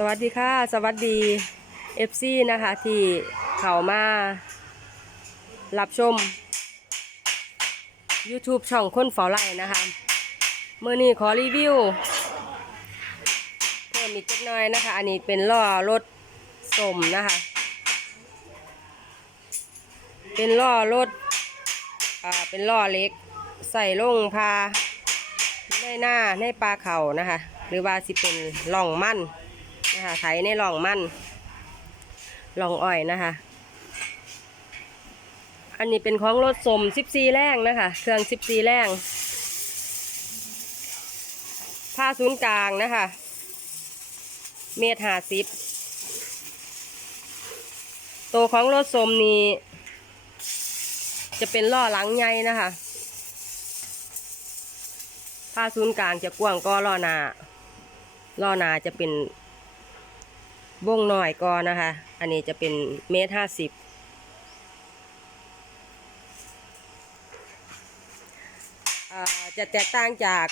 สวัสดีค่ะ สวัสดี FC นะคะที่เข้ามารับชม YouTube ช่องคนเฝ้าไร่นะคะเมื่อนี้ขอรีวิวเพิ่มอีกจักน่อยนะคะ อันนี้เป็นล้อรถสมนะคะ เป็นล้อรถอ่าเป็นล้อเล็ก ใส่ลงพาในหน้าในปลาเขานะคะ หรือว่าสิเป็นล่องมั่น นะคะไถในล่องมั่นล่องอ้อยนะคะ อันนี้เป็นของรถสม14แรงนะคะ เครื่อง14แรงผ้าศูนย์กลางนะคะ เมตรห้าสิบตัวของรถสมนี้จะเป็นล้อหลังใหญ่นะคะผ้าศูนย์กลางจะกว้างก็ล้อหนาล้อหนาจะเป็น วงหน่อยก็นะคะ อันนี้จะเป็นเมตรห้าสิบอ่าจะแตกต่างจาก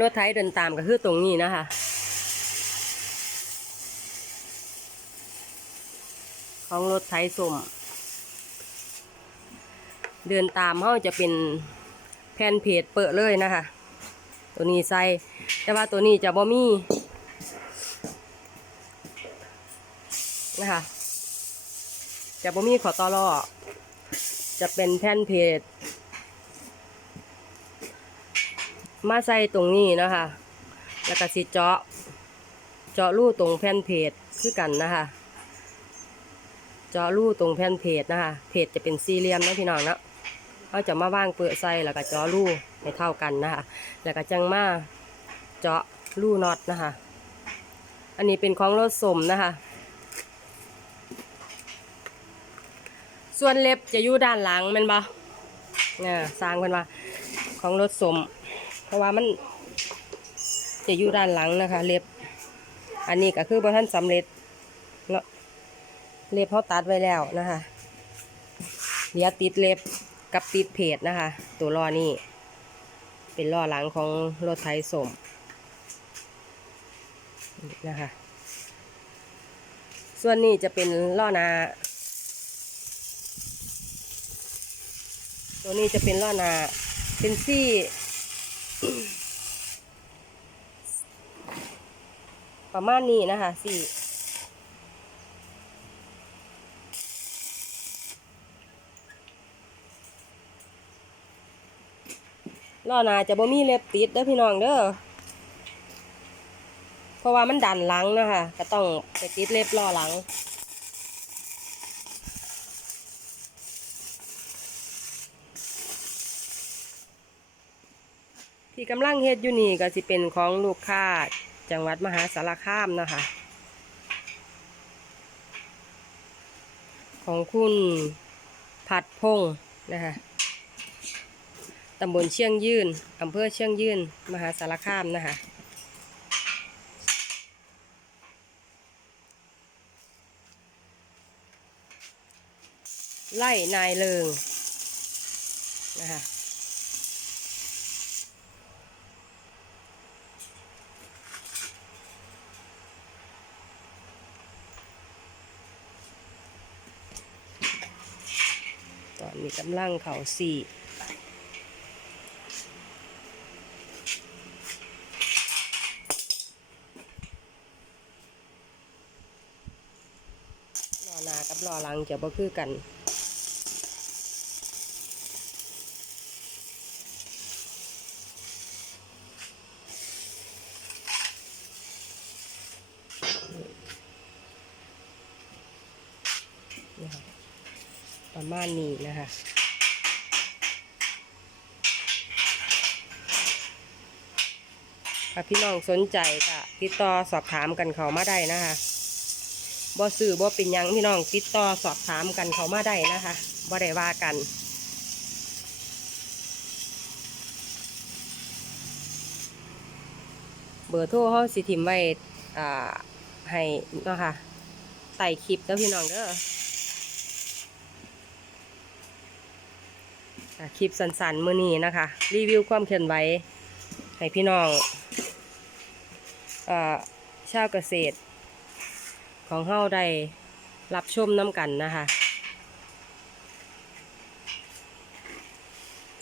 รถไถเดินตามก็คือตรงนี้นะคะ ของรถไถสมเดินตามเขาจะเป็นแผ่นเพจเปิดเลยนะคะ ตัวนี้ใส่แต่ว่าตัวนี้จะบ่มี นะคะ จะบ่มีขอตอรอจะเป็นแผ่นเพจมาใส่ตรงนี้นะคะ แล้วก็สิเจาะ เจาะรูตรงแผ่นเพจคือกันนะคะ เจาะรูตรงแผ่นเพจนะคะ เพจจะเป็นสี่เหลี่ยมนะพี่น้องเนาะเขาจะมาว่างเปลือกใส่แล้วก็เจาะรูให้เท่ากันนะคะ แล้วก็จังมาเจาะรูน็อตนะคะ อันนี้เป็นของรถสมนะคะ ส่วนเล็บจะอยู่ด้านหลังมันบ่เนี่ยสร้างเพิ่นว่าของรถสม เพราะว่ามันจะอยู่ด้านหลังนะคะ เล็บ อันนี้ก็คือบท่านสำเร็จเนาะเล็บเขาตัดไว้แล้วนะคะเดี๋ยวติดเล็บกับติดเพจนะคะ ตัวล้อนี่เป็นล้อหลังของรถไถสมนะคะ ส่วนนี้จะเป็นล้อนา ตัวนี้จะเป็นล้อนา เป็นซี่ประมาณนี้นะคะสี่ล้อนาจะบ่มีเล็บติดเด้อพี่น้องเด้อเพราะว่ามันดันหลังนะคะก็ต้องไปติดเล็บล้อหลัง ที่กำลังเฮ็ดอยู่นี่ก็สิเป็นของลูกค้าจังหวัดมหาสารคามนะคะ ของคุณผัดพงนะคะตำบลเชียงยืนอำเภอเชียงยืนมหาสารคามนะคะไล่นายเลิงนะคะ มีกำลังเขาสี่รอหนากับรอหลังจะบ่คือกัน ประมาณนี้นะคะถ้าพี่น้องสนใจก็ติดต่อสอบถามกันเขามาได้นะคะบ่ซื้อบ่เป็นยังพี่น้องติดต่อสอบถามกันเขามาได้นะคะบ่ได้ว่ากันเบอร์โทรเขาสิทิมไว้อ่าให้เนาะค่ะใส่คลิปแล้วพี่น้องเด้ออะ คลิปสั้นๆ มื้อนี้นะคะ รีวิวความเคลื่อนไหวให้พี่น้องอชาวเกษตร ของเฮาได้รับชมน้ำกันนะคะ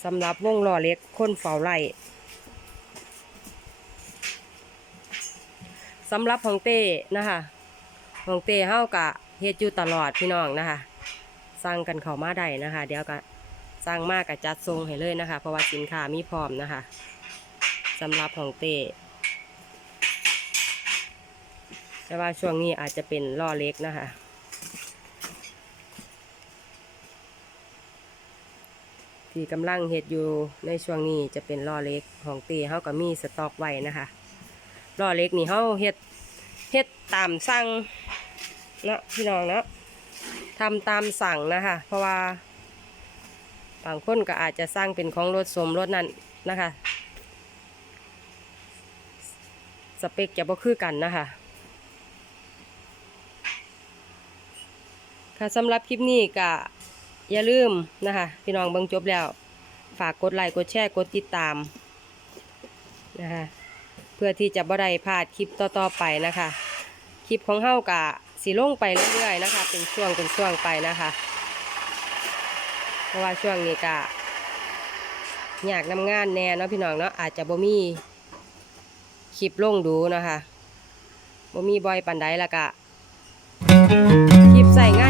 สำหรับวงล้อเล็กคนเฝ้าไร่สำหรับของเต้นะคะของเต้เฮากะเฮ็ดอยู่ตลอดพี่น้องนะคะ สั่งกันเข้ามาได้นะคะ เดี๋ยวก็ สั่งมากกับจัดทรงให้เลยนะคะ เพราะว่าสินค้ามีพร้อมนะคะสำหรับของเต้แต่ว่าช่วงนี้อาจจะเป็นล่อเล็กนะคะที่กำลังเฮ็ดอยู่ในช่วงนี้จะเป็นล่อเล็กของเตีเฮาก็มีสต็อกไว้นะคะล่อเล็กนี่เฮาเฮ็ดเฮ็ดตามสั่งนะพี่น้องนะทำตามสั่งนะคะ เพราะว่า บางคนก็อาจจะสร้างเป็นของรถสมรถนั้นนะคะ สเปคจะบ่คือกันนะคะ ค่ะสำหรับคลิปนี้ก็อย่าลืมนะคะ พี่น้องเบิ่งจบแล้ว ฝากกดไลค์กดแชร์กดติดตามนะคะเพื่อที่จะบ่ได้พลาดคลิปต่อๆไปนะคะ คลิปของเฮากะสีลงไปเรื่อยๆนะคะ เป็นช่วงเป็นช่วงไปนะคะ เพราะว่าช่วงนี้กะอยากนำงานแน่เนาะพี่น้องเนาะอาจจะบ่มีคลิปลงดูนะคะบ่มีบอยปันไดและกะขีดใส่งาน